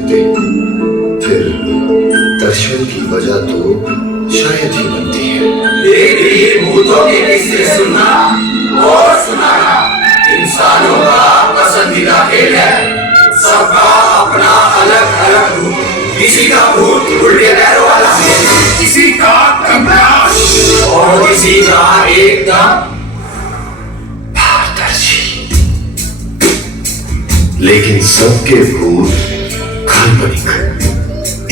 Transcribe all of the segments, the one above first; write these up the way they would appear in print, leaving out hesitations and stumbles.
फिर दर्शन की वजह तो शायद ही बनती है। ये भूतों के किस्से सुनना और सुनाना इंसानों का पसंदीदा खेल है। सबका अपना अलग अलग भूत, किसी का भूत उल्टे पैरों वाला, किसी का कमलाश और किसी का एकदम पारदर्शी। लेकिन सबके भूत काल्पनिक,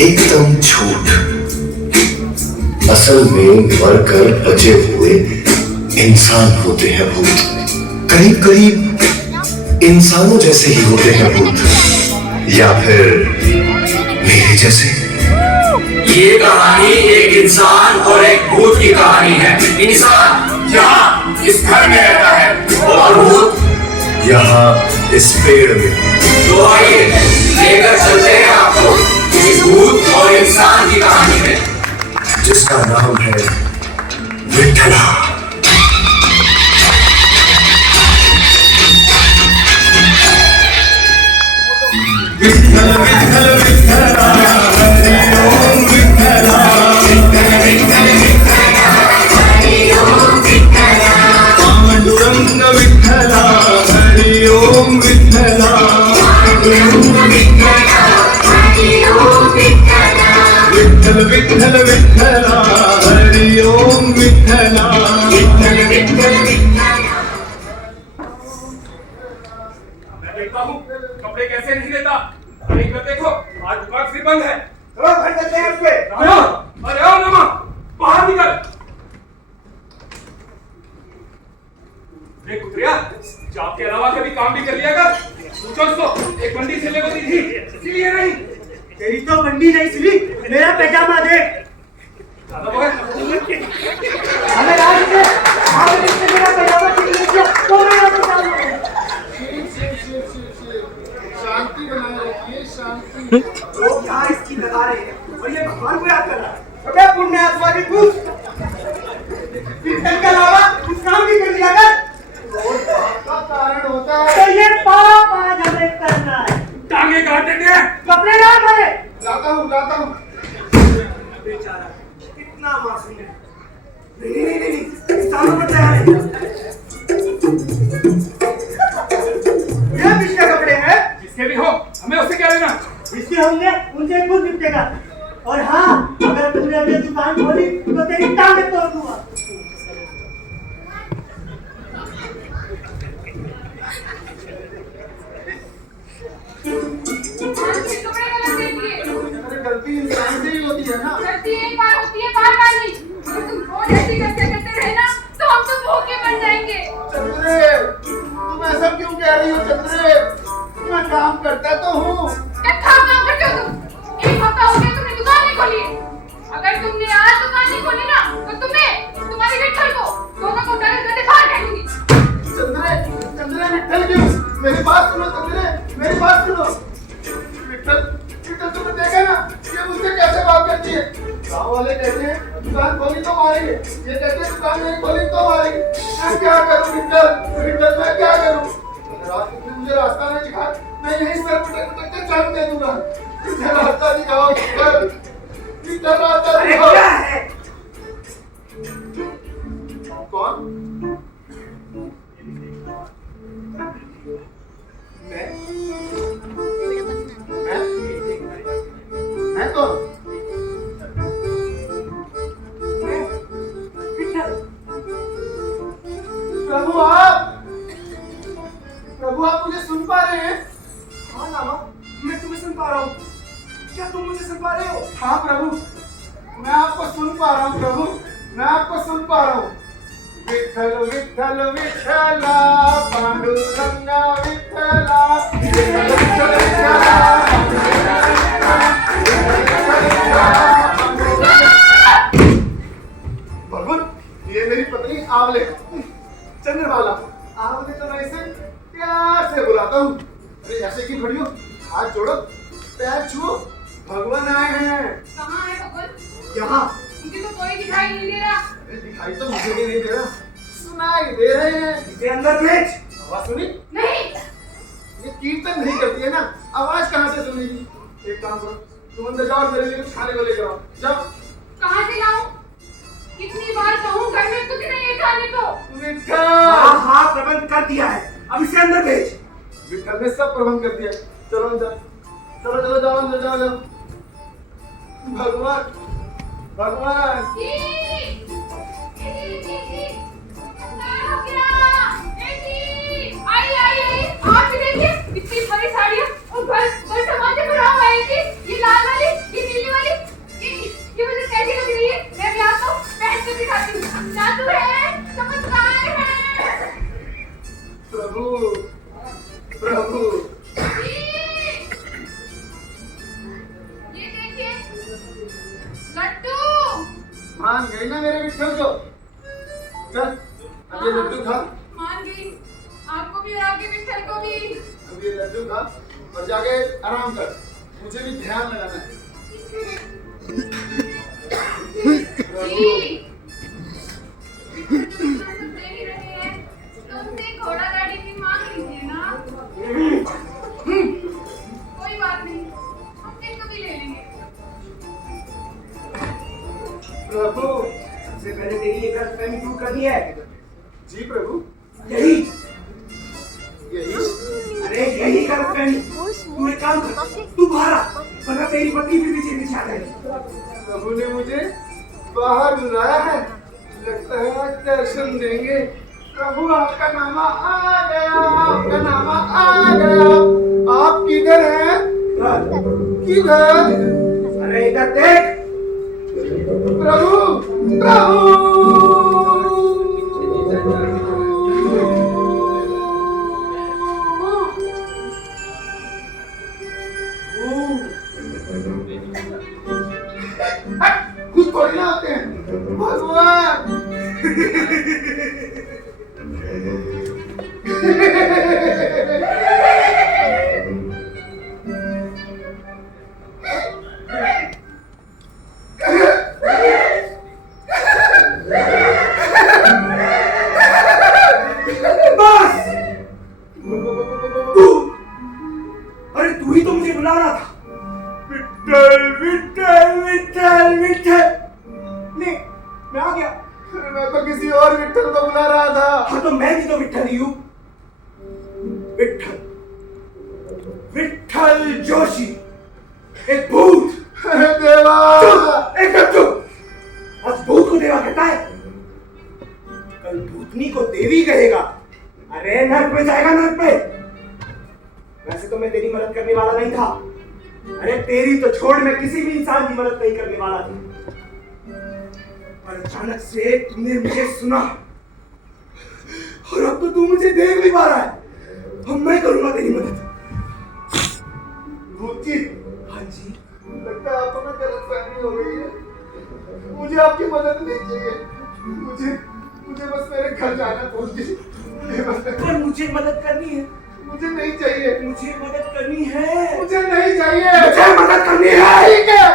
एकदम झूठ। असल में मरकर बचे हुए इंसान होते हैं भूत। करीब करीब इंसानों जैसे ही होते हैं भूत, या फिर मेरे जैसे। ये कहानी एक इंसान और एक भूत की कहानी है। इंसान यहाँ इस घर में रहता है और भूत यहाँ इस पेड़ में। तो आइए लेकर चलते हैं आपको इस भूत और इंसान की कहानी में, जिसका नाम है विठला। विठ्ठल विठ्ठल विठ्ठला हरि ओम विठ्ठला, विठ्ठल विठ्ठल हरि ओम विठ्ठला, पांडुरंग विठ्ठला हरि ओम विठ्ठला, पांडुरंग विठ्ठला हरि ओम विठ्ठला, विठ्ठल विठ्ठल विठ्ठला हरि ओम विठ्ठला, विठ्ठल विठ्ठल विठ्ठला। मैं देखता हूँ कपड़े कैसे नहीं देता। अरे इधर देखो, आज दुकान फिर बंद है। चलो घर चलते हैं उसके। अरे आओ नमा, बाहर निकल। देख कुतरिया, जॉब के अलावा कभी काम भी कर लिया कर। पूछो उसको, एक बंडी सिले को दी थी, इसीलिए नहीं। तेरी तो बंडी नहीं सिली, मेरा पैजामा देख। दादा बोल। हमें राज से मेरा पैजामा सिली तो मेरा पैजामा। शांति बनाए रखिए, शांति। लोग यहाँ इसकी लगा रहे हैं और ये भगवान को याद कर रहा है। अबे पुण्यात्मादी पूछ, विठ्ठल के अलावा कुछ काम भी कर लिया कर। का कारण होता है। तो ये पाप आज हमें करना है। टांगे काट देते हैं। कपड़े ना मारे। लाता हूँ। बेचारा कितना मासूम है। नहीं, सामने बढ़ जाए। ये किसके कपड़े हैं? जिसके भी हो, हमें उससे क्या लेना। जिसके होंगे उनसे खुद निपटेगा। और हाँ, अगर तुमने अपनी दुकान खोली तो तेरी टांगें तोड़ दूंगा। गलती इंसान से ही होती है ना। गलती एक बार होती है, बार-बार नहीं। अगर तुम रोज ऐसी गलतियां करते रहे ना, तो हम तो भूखे मर जाएंगे। चंद्रे, तुम ऐसा क्यों कह रही हो चंद्रे? मैं काम करता तो हूँ। क्या काम करते हो तुम? एक हफ्ता हो गया तुमने दुकान नहीं खोली है। अगर तुमने आज दुकान नहीं खोली ना, तो तुम्हें, तुम्हारी विठ्ठल को, दोनों को उठाकर घर से बाहर फेंकूंगी। चंद्रे विठ्ठल क्यों? मेरी बात सुनो चंद्रे, मेरी बात सुनो। विठ्ठल तुमने देखा ना ये मुझसे कैसे बात करती है। गाँव वाले कहते हैं दुकान खोली तो मारेंगे, ये कहते हैं दुकान नहीं खोली तो मारेंगे। मैं क्या करूं विठ्ठल मैं क्या करूं? अगर आज तुमने मुझे रास्ता नहीं दिखाया, मैं यहीं सर पटक के जान दे दूंगा। मुझे रास्ता दिखाओ विठ्ठल, रास्ता दिखाओ। क्या है? कौन? मैं कौन? प्रभु आप मुझे सुन पा रहे हैं? हाँ नामा, मैं तुम्हें सुन पा रहा हूँ। क्या तुम मुझे सुन पा रहे हो? हाँ प्रभु, मैं आपको सुन पा रहा हूँ प्रभु, मैं आपको सुन पा रहा हूँ। विठ्ठल विठ्ठल विठ्ठला पांडुरंगा विठ्ठला, विठ्ठल विठ्ठल विठ्ठला भगवान, ये मेरी पत्नी आवले चंद्रबाला। आवले तो मैं इसे प्यार से बुलाता हूँ। अरे ऐसे की खड़ी हो, हाथ जोड़ो, पैर छुओ, भगवान आए हैं। कहाँ है भगवान? यहाँ। मुझे तो कोई दिखाई नहीं दे रहा। अरे दिखाई तो मुझे भी नहीं दे रहा, सुनाई दे रहे हैं। इसे अंदर भेज। आवाज सुनी? नहीं। ये कीर्तन नहीं करती है ना, आवाज कहाँ से सुनेगी? एक काम करो, तुम अंदर जाओ और मेरे लिए कुछ खाने को लेकर आओ। जाओ। कहाँ से लाऊं? कितनी बार कहूँ घर में कुछ नहीं है खाने को। विठल। हाँ प्रबंध कर दिया है, अब इसे अंदर भेज। विठल ने सब प्रबंध कर दिया। चलो अंदर, चलो चलो जाओ अंदर, जाओ जाओ। भगवान भगवान। आप भी देखिए इतनी बड़ी साड़ियाँ और घर सामान से भरा हुआ है कि ये लाल वाली, ये नीली वाली, ये मुझे कैसी लग रही है? मैं भी आपको पहन के दिखाती हूँ। जादू है, चमत्कार है। प्रभु प्रभु। ये देखिए लड्डू। मान गई ना मेरे विठल को? चल अब ये लड्डू खा। मान गई, आपको भी और आपके विठल को भी। अब ये लड्डू खा और जाके आराम कर, मुझे भी ध्यान लगाना है। दे ही रहे हैं, तुमसे घोड़ा गाड़ी भी मांग लीजिए ना। कोई बात नहीं, हम दिन को भी ले लेंगे। प्रभु। सबसे पहले तेरी ये गलतफहमी दूर करनी है। जी प्रभु। यही यही। अरे यही गलतफहमी। तू एक काम कर, तू बाहर आ, वरना तेरी पत्नी भी पीछे आ जाएगी। प्रभु ने मुझे बाहर बुलाया है, लगता है आज दर्शन देंगे। प्रभु आपका नामा आ गया, आपका नामा आ गया। आप किधर हैं? किधर? अरे इधर देख। प्रभु प्रभु। खुद थोड़ी ना होते हैं भगवान। अरे तू ही तो मुझे बुला रहा था। विठल विठल विठल विठल। नहीं, मैं आ गया। मैं तो किसी और विठल को बुला रहा था। हाँ तो मैं भी तो विठल ही हूँ। विठल विठल जोशी, एक भूत। अरे देवा। चुप, एकदम चुप। आज भूत को देवा कहता है, कल भूतनी को देवी कहेगा। अरे नर्क में जाएगा, नर्क में। वैसे तो मैं तेरी मदद करने वाला नहीं था। अरे तेरी तो छोड़, मैं किसी भी इंसान की मदद नहीं करने वाला था। पर अचानक से तुमने मुझे सुना और अब तो तू मुझे देख भी पा रहा है। अब मैं करूंगा तेरी मदद। भूत जी। हाँ जी। लगता है आपको में गलतफहमी हो गई है। मुझे आपकी मदद नहीं चाहिए। मुझे बस मेरे घर जाना है भूत जी। पर मुझे मदद करनी है। मुझे नहीं चाहिए। मुझे मदद करनी है। मुझे नहीं चाहिए। मुझे मदद करनी है। ठीक है।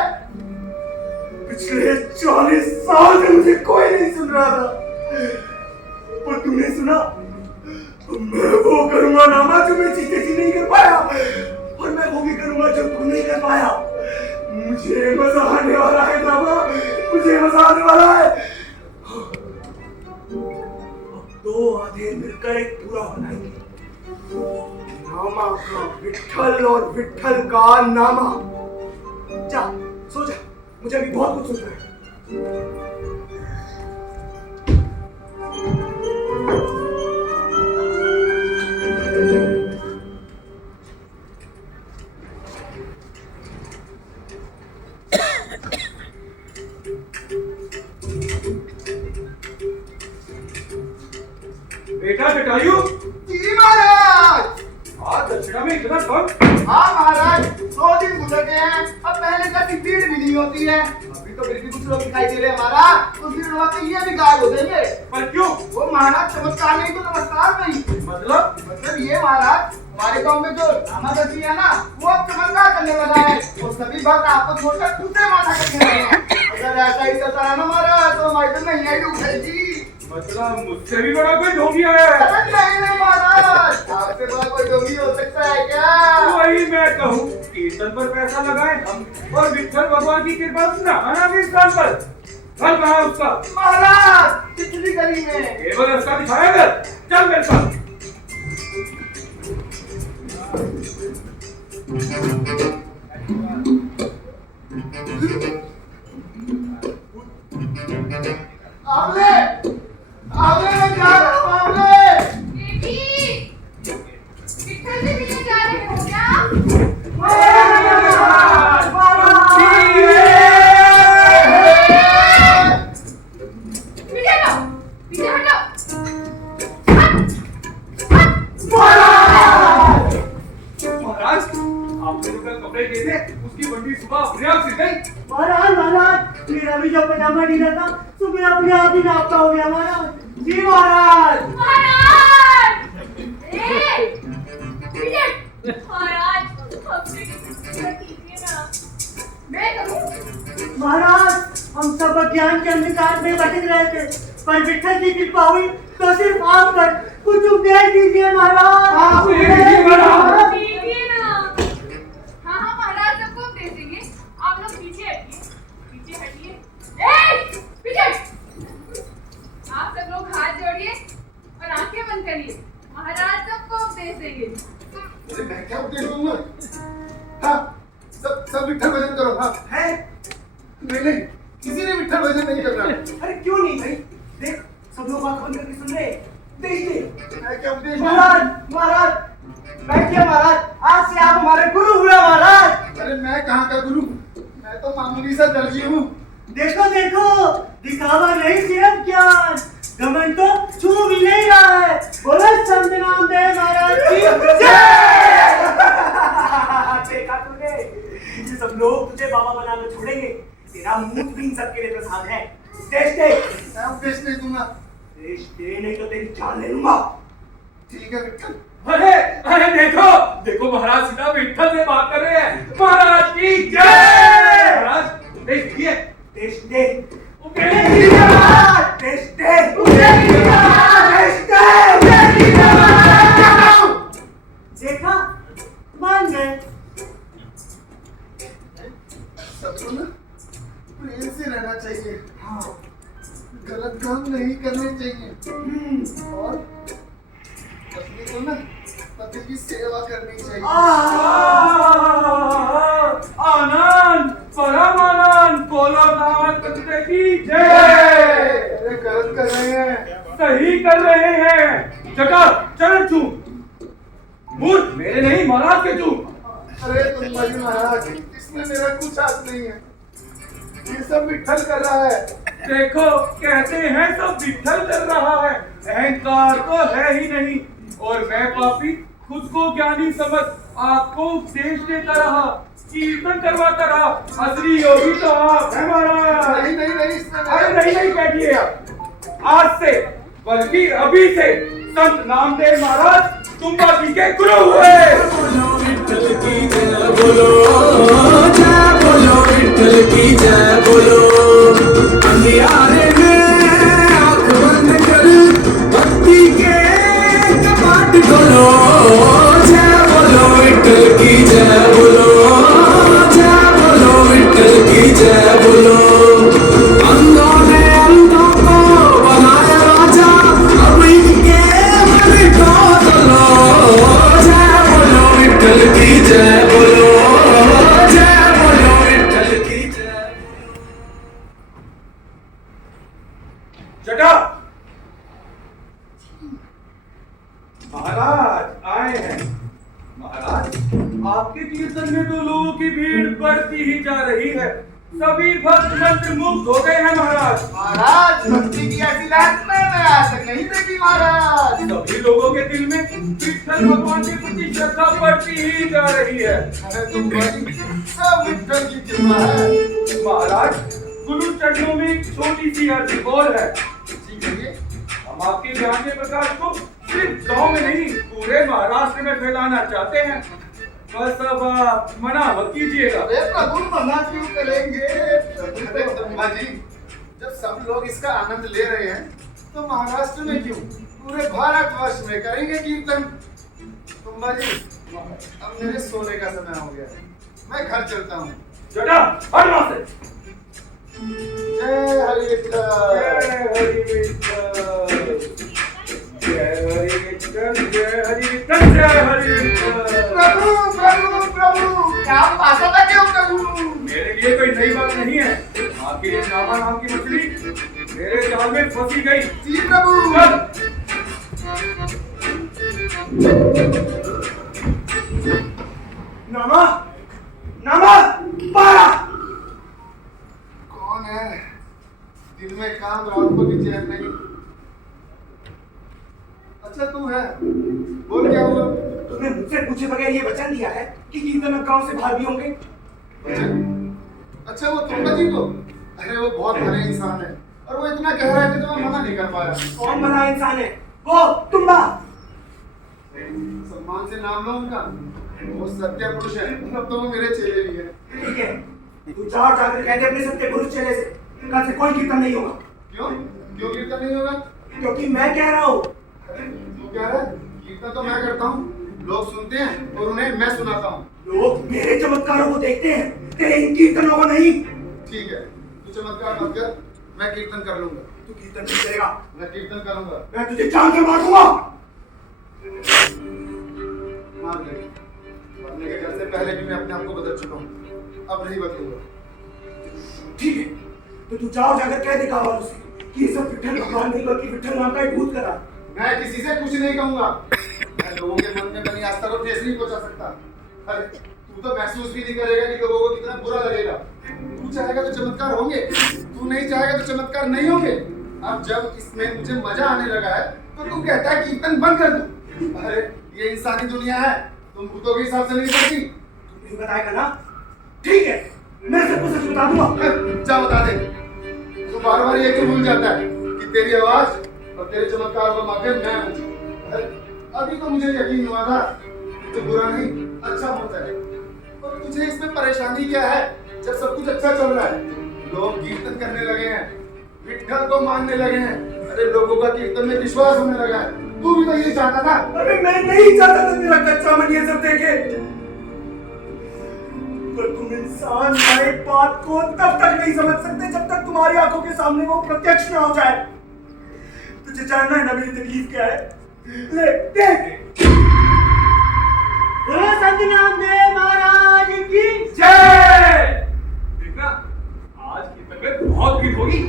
पिछले 40 साल से मुझे कोई नहीं सुन रहा था, पर तूने सुना। तो मैं वो करूंगा नामा जो मैं जीते जी नहीं कर पाया, और मैं वो भी करूंगा जो तू नहीं कर पाया। मुझे मजा आने वाला है नामा, मुझे मजा आने वाला है। अब 2 आधे मिलकर एक पूरा बनाएंगे। नामा का विठल और विठल का नामा। जा सो जा, मुझे अभी बहुत कुछ सोचना है। बेटा जटायु। जी महाराज। आज दक्षिणा में इतना कम? हाँ महाराज, 2 दिन गुजर गए हैं, अब पहले जैसी भीड़ भी नहीं होती है। अभी तो फिर भी कुछ लोग दिखाई दे रहे हैं महाराज। कुछ दिन बाद तो ये भी गायब हो जाएंगे। पर क्यों? वो महाराज चमत्कार नहीं तो नमस्कार नहीं। मतलब ये महाराज, हमारे गांव में जो नामादर्शी है ना, वो अब चमत्कार करने लगा है। वो सभी भक्त आपको छोड़कर दूसरे माथा करने लगे हैं। अगर ऐसा ही चलता रहा ना महाराज, तो हमारी तो नहीं डूब जाएगी। मतलब मुझसे भी बड़ा कोई ढोंगिया है? नहीं नहीं महाराज, आपसे बड़ा कोई डोंगी हो सकता है क्या? वही मैं कहूँ कि कीर्तन पर पैसा लगाए हम और विठल भगवान की कृपा से रहा भी स्थान पर। घर कहाँ है उसका? महाराज पिछली गली में। केवल रास्ता दिखाया कर, चल मेरे साथ। आमले आमले मैं जा रहा हूँ आमले। बेटी विठल से मिलने जा रहे हो क्या? पीछे हटो, पीछे हटो। महाराज आपने जो कल कपड़े दिए थे उसकी बंडी सुबह अपने आप सिल गई। महाराज मेरा भी जो पजामा ढीला था सुबह अपने आप ही नापता हो गया महाराज। जी महाराज। महाराज पीछे। महाराज हमसे कीजिए ना, मैं करूँ। महाराज हम सब अज्ञान के अंधकार में भटक रहे थे पर विठल की कृपा हुई तो सिर्फ आप पर कुछ उपदेश दीजिए महाराज। दीजिए ना। हाँ हाँ महाराज सबको दे देंगे। आप लोग पीछे हटिए, पीछे हटिए। पीछे। आप सब लोग हाथ जोड़िए और आंखें बंद करिए। महाराज सबको उपदेश देंगे। अरे मैं क्या उपदेश दूंगा? हाँ सब विठल भजन करो। हाँ है नहीं किसी ने विठल भजन नहीं करना। अरे क्यों नहीं भाई? देख सब लोग आंख बंद करके सुन रहे हैं। देखिए मैं क्या उपदेश दूं? महाराज महाराज बैठिए महाराज, आज से आप हमारे गुरु हुए महाराज। अरे मैं कहाँ का गुरु, मैं तो मामूली सा दर्जी हूँ। देखो देखो दिखावा नहीं सिर्फ ज्ञान, घमंड तो छू भी नहीं रहा है। बोलो संत नामदेव महाराज की जय। देखा तूने, ये सब लोग तुझे बाबा बनाना छोड़ेंगे। तेरा मुंह भी इन सबके लिए प्रसाद है। देश दे। मैं उपदेश नहीं दूंगा। देश दे नहीं तो तेरी जान ले लूंगा। ठीक है विठल। अरे अरे देखो देखो महाराज सीधा विठल से बात कर रहे हैं। महाराज की जय। महाराज देश दिए। देश दे। उपदेश दीजिए महाराज। देश दे। देश दे। देखा मान गए। सबको ना प्रेम से रहना चाहिए। हाँ गलत काम नहीं करने चाहिए और पत्नी को ना पति की सेवा करनी चाहिए। आनंद परम आनंद बोलो नाथ पतिते की जय। अरे गलत कर रहे हैं। सही कर रहे हैं। जगह चरण चूम। मूर्ख मेरे नहीं महाराज के चूम। अरे तुम बड़ी महाराज, इसमें मेरा कुछ हाथ नहीं है, ये सब विठल कर रहा है। देखो कहते हैं सब विठल कर रहा है, अहंकार तो है ही नहीं। और मैं पापी खुद को ज्ञानी समझ आपको उपदेश देता रहा, कीर्तन करवाता रहा। असली योगी तो आप है महाराज। नहीं नहीं नहीं इसमें अरे नहीं नहीं बैठिए आप। आज से बल्कि अभी से संत नामदेव महाराज तुम बाकी के गुरु हुए। विठल की जय बोलो, जय बोलो विठल की जय बोलो। अंधियारे में आंख बंद कर भक्ति के कपाट खोलो। जय बोलो विठल की जय बोलो, जय बोलो विठल की जय बोलो। अंधों ने अंधों को बनाया राजा, अब इनके मन को तलो। जय बोलो विठल की जय बोलो, जय बोलो विठल की जय। जटा महाराज आए हैं। महाराज आपके कीर्तन में तो लोगों की भीड़ बढ़ती ही जा रही है। सभी भक्त मंत्र मुक्त हो गए हैं महाराज। महाराज भक्ति की ऐसी लहर मैं आज तक नहीं देखी महाराज। सभी लोगों के दिल में विठल भगवान के प्रति श्रद्धा बढ़ती ही जा रही है। अरे तुम बड़ी सब विठल की कृपा है। महाराज गुरु चरणों में एक छोटी सी अर्ज और है। जी कहिए। हम आपके ज्ञान के प्रकाश को सिर्फ गांव में नहीं पूरे महाराष्ट्र में फैलाना चाहते हैं। बस अब आप मना मत कीजिएगा। अरे प्रभु मना क्यों करेंगे? अरे ब्रह्मा जी, जब सब लोग इसका आनंद ले रहे हैं तो महाराष्ट्र में क्यों पूरे भारतवर्ष में करेंगे कीर्तन। ब्रह्मा जी अब मेरे सोने का समय हो गया। मैं घर चलता हूँ। बेटा हट वहां से। जय हरि विठल। प्रभु प्रभु प्रभु, क्या भाषा था क्यों प्रभु? मेरे लिए कोई नई बात नहीं है। आखिर ये नामा नाम की मछली मेरे जाल में फंसी गई। जी प्रभु। चल। नामा नामा पारा। कौन है? दिन में काम रात को भी चैन नहीं। अच्छा तू है, बोल क्या हुआ? तूने मुझसे पूछे बगैर ये वचन दिया है कि कीर्तन अब गांव से बाहर भी होंगे। अच्छा वो तुम्बा जी को? अरे वो बहुत भले इंसान है और वो इतना कह रहे थे तो मैं मना नहीं कर पाया। कौन भला इंसान है? वो तुम्बा। सम्मान से नाम लो उनका। वो सत्य पुरुष है, अब तो वो मेरे चेले भी है। ठीक है, तू जाओ जाकर कह दे अपने सत्य पुरुष चेले से कल से कोई कीर्तन नहीं होगा। क्यों? क्यों कीर्तन नहीं होगा? क्योंकि मैं कह रहा हूँ। तू कह रहा है? कीर्तन तो मैं करता हूँ, लोग सुनते हैं और उन्हें मैं सुनाता हूँ। लोग मेरे चमत्कारों को देखते हैं, तेरे इन कीर्तनों को नहीं। ठीक है, तू चमत्कार मत कर, मैं कीर्तन कर लूंगा। तू कीर्तन नहीं करेगा, मैं कीर्तन करूंगा। मैं तुझे जान से मार दूंगा। मार ले। मरने के डर से पहले भी मैं अपने आप को बदल चुका हूँ, अब नहीं बदलूंगा। ठीक है, तो तू जाओ जाकर कह दे गाँव वालों से कि ये सब विठल भगवान नहीं बल्कि विठल नाम का एक भूत करा। मैं किसी से कुछ नहीं कहूंगा। मैं लोगों के मन में बनी आस्था को ठेस नहीं पहुंचा सकता। अरे तू तो महसूस भी नहीं करेगा कि लोगों को कितना बुरा लगेगा। तू चाहेगा तो चमत्कार होंगे, तू नहीं चाहेगा तो चमत्कार नहीं होंगे। अब जब इसमें मुझे मजा आने लगा है तो तू कहता है कीर्तन बंद कर दूं। अरे ये इंसानी दुनिया है, तुम भूतों के हिसाब से नहीं चलती। तू नहीं बताएगा ना? ठीक है, मैं सबको सच बता दूंगा। जा बता दे। तू बार बार ये क्यों भूल जाता है कि तेरी आवाज और तेरे चमत्कार का माध्यम मैं हूँ। अरे अभी तो मुझे यकीन हुआ था जो बुरा नहीं अच्छा होता है। और तुझे इसमें परेशानी क्या है जब सब कुछ अच्छा चल रहा है? लोग कीर्तन करने लगे हैं, विठल को मानने लगे हैं। अरे लोगों का कीर्तन में विश्वास होने लगा है। तू भी तो यही चाहता था। अरे मैं नहीं चाहता था तेरा कच्चा मन ये सब देखे, पर तुम इंसान नए बात को तब तक नहीं समझ सकते जब तक तुम्हारी आंखों के सामने वो प्रत्यक्ष न हो जाए। तुझे जानना है ना मेरी तकलीफ क्या है? ले देख। बोलो संत नामदेव महाराज की जय। देखना आज कीर्तन में बहुत भीड़ होगी।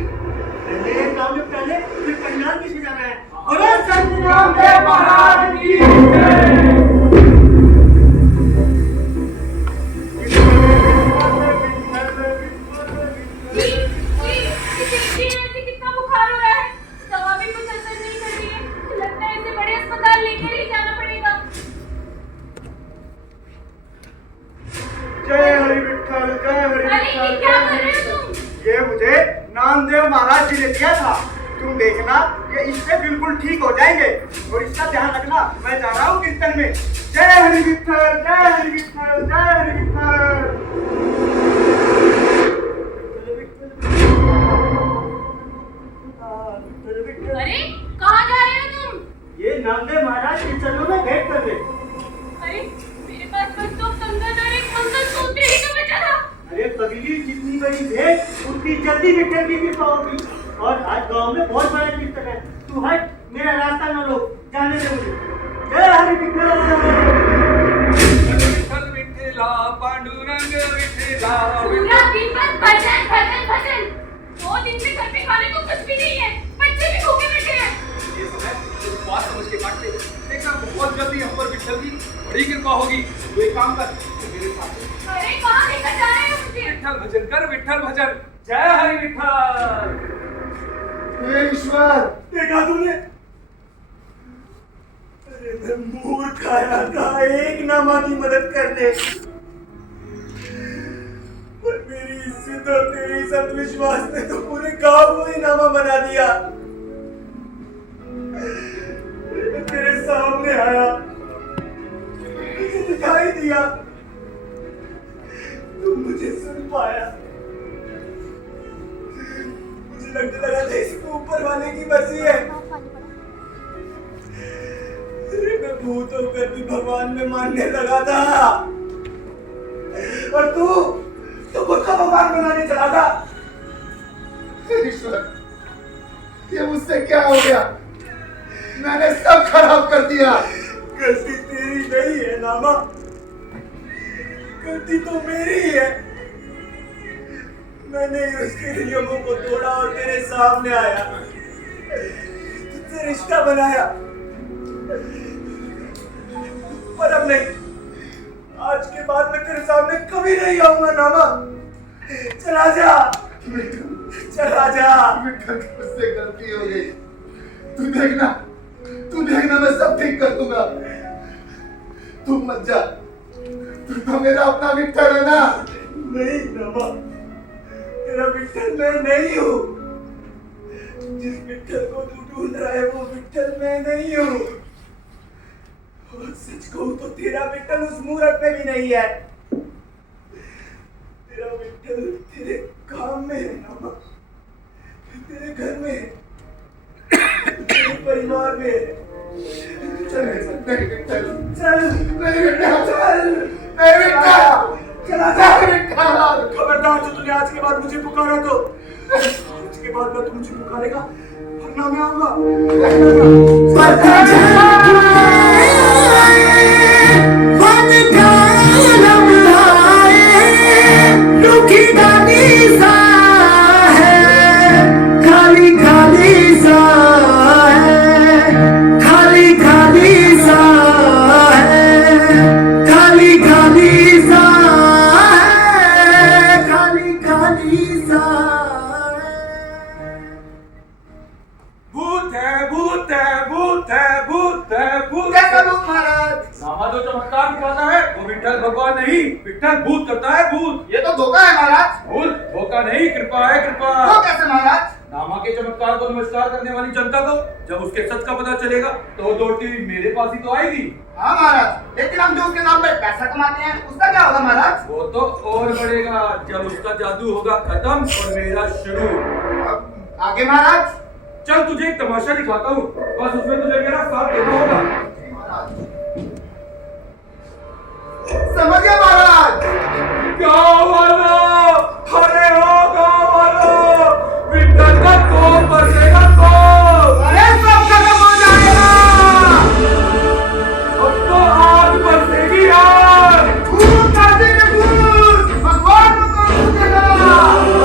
पहले काम में पहले फिर पंडाल भी सजाना है। बोलो संत नामदेव महाराज की कितना बुखार हो रहा है, दवा भी कुछ असर नहीं कर रही है। लगता है इसे बड़े अस्पताल लेकर ही जाना पड़ेगा। जय हरि विठल, जय हरि अरे ये क्या कर रहे हो तुम? ये मुझे नामदेव महाराज जी ने दिया था। तुम देखना ये इससे बिल्कुल ठीक हो जाएंगे और इसका ध्यान रखना। मैं जा रहा हूँ कीर्तन में। जय हरि विठल, जय हरि विठल, जय हरि विठल। अरे कहाँ जा रहे हो तुम? ये नामदेव महाराज के चरणों में भेंट कर ले। अरे मेरे पास बस दो कंगन और एक मंगलसूत्र ही तो बचा था। अरे पगली, जितनी बड़ी भेंट उतनी जल्दी विठल की कृपा होगी। और आज गांव में बहुत बड़ा कीर्तन है। तू हट, मेरा रास्ता न रोक, जाने दे मुझे। जय हरि विठल। विठ्ठल विठ्ठला पांडुरंग विठ्ठला पूरा दिन बस भजन भजन भजन। 2 दिन से घर पे खाने को कुछ भी नहीं है, बच्चे भी भूखे बैठे हैं। ये समय उपवास समझ के काटते। देखना बहुत जल्दी हम पर विठ्ठल की बड़ी कृपा होगी। तू एक काम कर, तू मेरे साथ। अरे कहाँ लेकर जा रहे हो मुझे? विठ्ठल भजन कर, विठ्ठल भजन। जय हरि विठ्ठल। हे ईश्वर, देखा तुमने? अरे मैं मूर्ख आया था एक नामा की मदद करने, पर मेरी इज्जत और तेरे इस अंधविश्वास ने तो पूरे गांव को ही नामा बना दिया। मैं तेरे सामने आया, मुझे दिखाई दिया, तुम मुझे सुन पाया। मुझे लगने लगा था इसको ऊपर वाले की मर्जी है। अरे मैं भूत होकर भी भगवान में मानने लगा था। और तू खुद का भगवान बनाने चला था। ईश्वर, ये मुझसे क्या हो गया? मैंने सब खराब कर दिया। गलती तेरी नहीं है नामा, गलती तो मेरी है। मैंने उसके नियमों को तोड़ा और तेरे सामने आया, तुझसे रिश्ता बनाया। पर अब नहीं, आज के बाद मैं तेरे सामने कभी नहीं आऊंगा नामा। चला जा, चला जा। विठल, मुझसे गलती हो गई। तू देखना मैं सब ठीक कर दूंगा। तू मत जा, तू तो मेरा अपना विठल है ना। नहीं नामा, तेरा विठल मैं नहीं हूँ। जिस विठल को तू ढूंढ रहा है वो विठल मैं नहीं हूँ। और सच कहूँ तो तेरा विठल उस मूरत में भी नहीं है। तेरा विठल तेरे काम में है नामा, तेरे घर में है, तेरे परिवार में है। चल नहीं विठल, चल, नहीं विठल, चल, नहीं विठल, चला जा। विठल। खबरदार, जो तूने आज के बाद मुझे पुकारा तो आज के बाद मैं तू मुझे पुकारेगा वरना मैं नामा जो चमत्कार दिखाता है वो विठल भगवान नहीं, विठल भूत करता है, भूत। ये तो धोखा है महाराज। भूत धोखा नहीं, कृपा है, कृपा। वो कैसे महाराज? नामा के चमत्कार को नमस्कार करने वाली जनता को जब उसके सच का पता चलेगा तो दौड़ती मेरे पास ही तो आएगी। हाँ महाराज, लेकिन हम जो उसके नाम पे पैसा कमाते हैं उसका क्या होगा महाराज? वो तो और बढ़ेगा जब उसका जादू होगा खत्म और मेरा शुरू। आगे महाराज? चल तुझे एक तमाशा दिखाता हूँ, बस उसमें तुझे मेरा साथ देना होगा। समझ गया महाराज। गाँव वालों, खड़े हो गाँव वालों, विठल का कोप बरसेगा कोप। अरे सब खत्म हो जाएगा। अब तो आग बरसेगी आग। भूत आते हैं भूत, भगवान को कौन पूछेगा?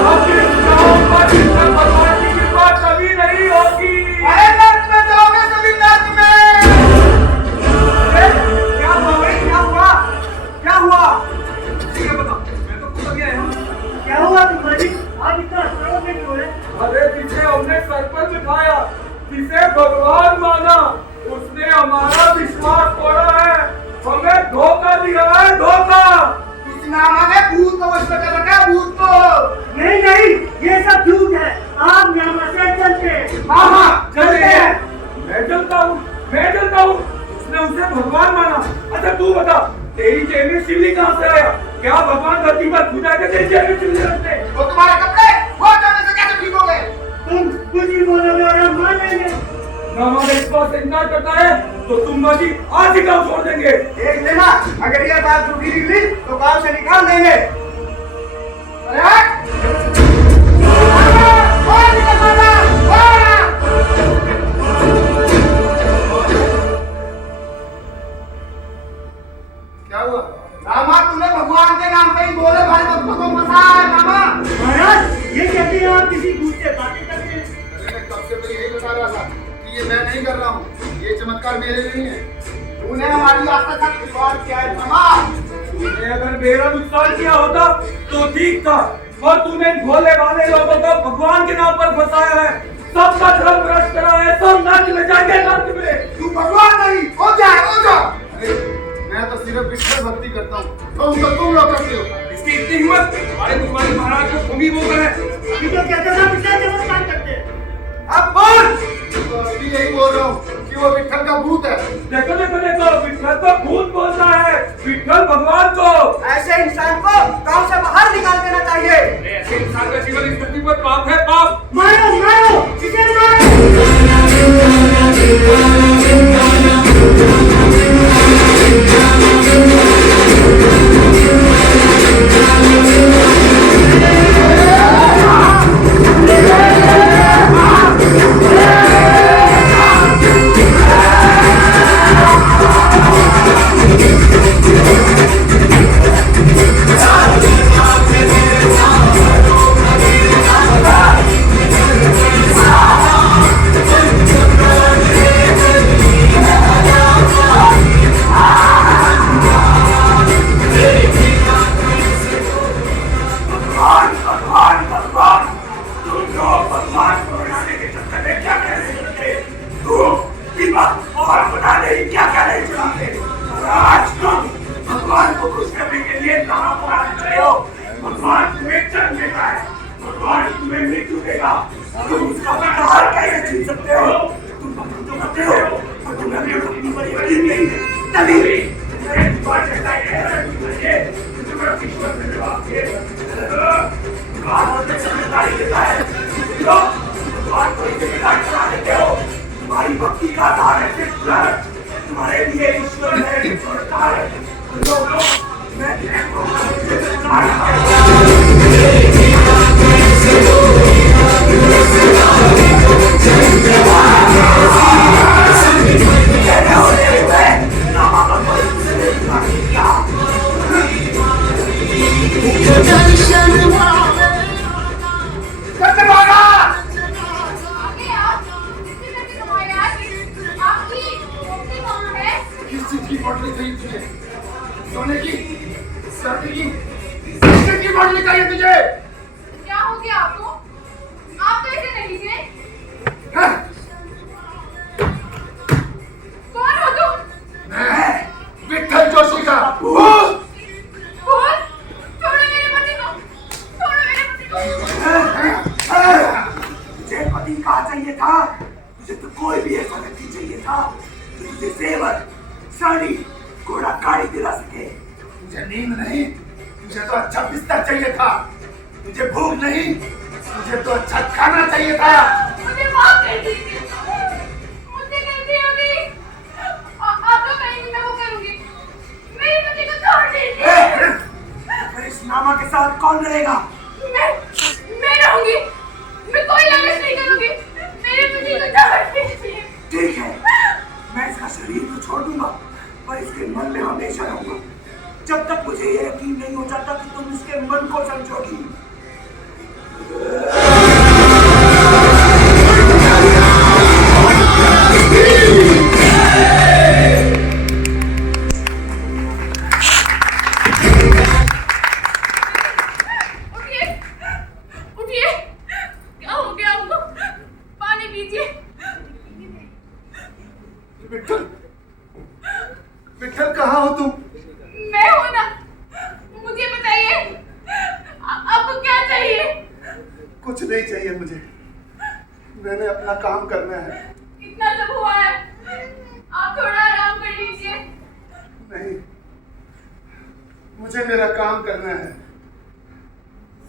अब इस गाँव पर विठल भगवान की कृपा कभी नहीं होगी। अरे नर्क में जाओगे सभी, नर्क में। क्या हुआ भाई, क्या हुआ, क्या हुआ? ठीक है बता, मैं तो खुद गया हूँ। क्या हुआ तुम्हारी? आप इतना हंसते में क्यों है? अरे जिसे हमने सर पर बिठाया, जिसे भगवान माना, उसने हमारा विश्वास तोड़ा है, हमें धोखा दिया है, धोखा। इस नामा ने भूत को वश में कर रखा है, भूत को। नहीं नहीं, ये सब झूठ है। आप नामा से चलते हैं। हाँ हाँ, चलते हैं। मैं चलता हूँ, मैं चलता हूँ। उसने उसे भगवान माना। अच्छा तू बता, तेरी जेब में शिवलिंग कहाँ से आया? क्या भगवान धरती पर खुदा के तेरी जेब में शिवलिंग रखते? वो तुम्हारे कपड़े वो जाने से कैसे ठीक हो गए? तुम कुछ ही बोलोगे और हम मान लेंगे। नामा ने इस बात से इनकार करता है तो तुम बाजी आज ही काम छोड़ देंगे। देख लेना, अगर ये बात झूठी निकली तो गांव से निकाल देंगे। अरे हट! और निकल बाबा, और! क्या हुआ? रामा, तूने भगवान के नाम पे ही बोले भाई भक्तों को फंसाया है रामा। महाराज, ये कहते हैं आप किसी भूत से बातें कर रहे हैं। अरे मैं कब से तो यही बता रहा था कि ये मैं नहीं कर रहा हूँ, ये चमत्कार मेरे नहीं है। तूने हमारी आस्था का खिलवाड़ किया है रामा। तूने अगर मेरा नुकसान किया होता तो ठीक था, और तूने भोले भाले लोगों को भगवान के नाम पर फंसाया है, सबका धर्म भ्रष्ट करा है, सब नर्क में जाएंगे, नर्क में। तू भगवान नहीं, हो जा, हो जा। मैं तो सिर्फ विष्णु भक्ति करता हूँ, तो तुम लोग करते हो। इसकी इतनी हिम्मत तुम्हारे महाराज को तुम ही वो करे। अभी तो कहते हैं विठल चमत्कार करते हैं। अब बोल। तो अभी यही बोल रहा हूँ कि वो विठल का भूत है। देखो देखो देखो, विठल तो भूत बोलता है, विठल भगवान को। ऐसे इंसान को गांव से बाहर निकाल देना चाहिए। ऐसे इंसान का जीवन इस धरती पर पाप है, पाप। मारो मारो, इसे मारो। Thank you. भगवान को खुश करने के लिए नाम प्राप्त करे हो। भगवान तुम्हें जन्म देता है, भगवान तुम्हें मृत्यु देगा। तुम उसका प्रहार कैसे छीन सकते हो? तुम भक्ति तो करते हो और तुम्हें अपनी भक्ति पर यकीन नहीं। तभी भगवान कहता है ईश्वर से जवाब दे। भगवान होते समझदारी देता है। भगवान को जिम्मेदार करा देते हो। तुम्हारी भक्ति का आधार है तुम्हारे लिए ईश्वर है। मैं सोने की सर्दी की बोतल चाहिए तुझे? क्या हो गया आपको? आप तो ऐसे नहीं थे। हाँ? कौन हो तुम? मैं विठल जोशी का भूत। कौन? छोड़ो मेरे पति को, छोड़ो मेरे पति को। तुझे पति कहा चाहिए था? तुझे तो कोई भी ऐसा व्यक्ति चाहिए था तुझे सेवर, साड़ी, घोड़ा गाड़ी दिला सके। तुझे नींद नहीं, तुझे तो अच्छा बिस्तर चाहिए था। तुझे भूख नहीं, तुझे तो अच्छा खाना चाहिए था। मुझे माफ कर दीजिए, मुझसे गलती हो गई। आप लोग कहेंगे मैं वो करूंगी। मेरे पति को छोड़ दीजिए। करिश्मा के साथ कौन रहेगा? मैं रहूंगी। मैं कोई लालच नहीं करूंगी। मेरे पति को छोड़ दीजिए। ठीक है, मैं इसका शरीर तो छोड़ दूंगा पर इसके मन में हमेशा रहूंगा जब तक मुझे ये यकीन नहीं हो जाता कि तुम इसके मन को समझोगी। उठिए, उठिए। क्या हो गया आपको? पानी पीजिए। विठल, विठल कहाँ हो तुम? मैं हूं ना, मुझे बताइए आपको क्या चाहिए? कुछ नहीं चाहिए मुझे, मैंने अपना काम करना है। इतना सब हुआ है, आप थोड़ा आराम कर लीजिए। नहीं, मुझे मेरा काम करना है।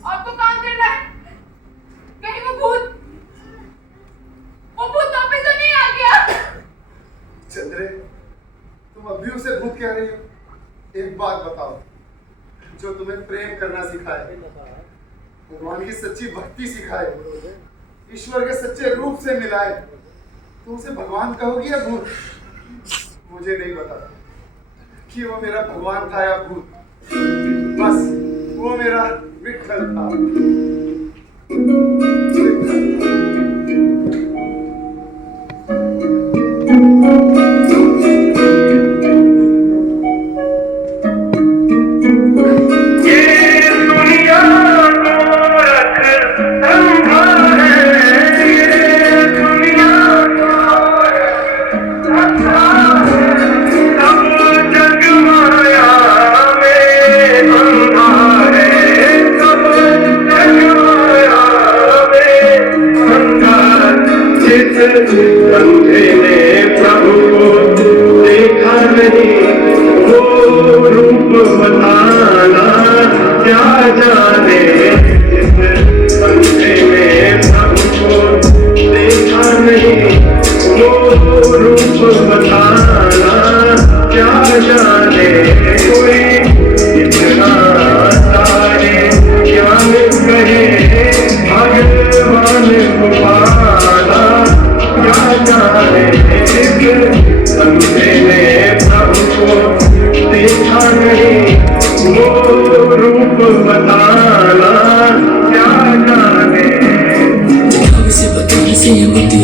आपको काम करना है? कहीं वो भूत वापस तो नहीं आ गया? चंद्रे, तुम अभी उसे भूत कह रही हो? एक बात बताओ, जो तुम्हें प्रेम करना सिखाए, भगवान की सच्ची भक्ति सिखाए, ईश्वर के सच्चे रूप से मिलाए, तुम उसे भगवान कहोगी या भूत? मुझे नहीं पता कि वो मेरा भगवान था या भूत, बस वो मेरा विठल था। अंधे ने प्रभु को देखा नहीं, वो रूप बताना क्या जाने। अंधे ने प्रभु को देखा नहीं, वो रूप बताना क्या जाने। कोई इतना सारे ज्ञान कहे भगवान को पाना क्या जाने। अंधे ने प्रभु को देखा नहीं, वो रूप बताना क्या जाने। से बताने से ये बुद्धि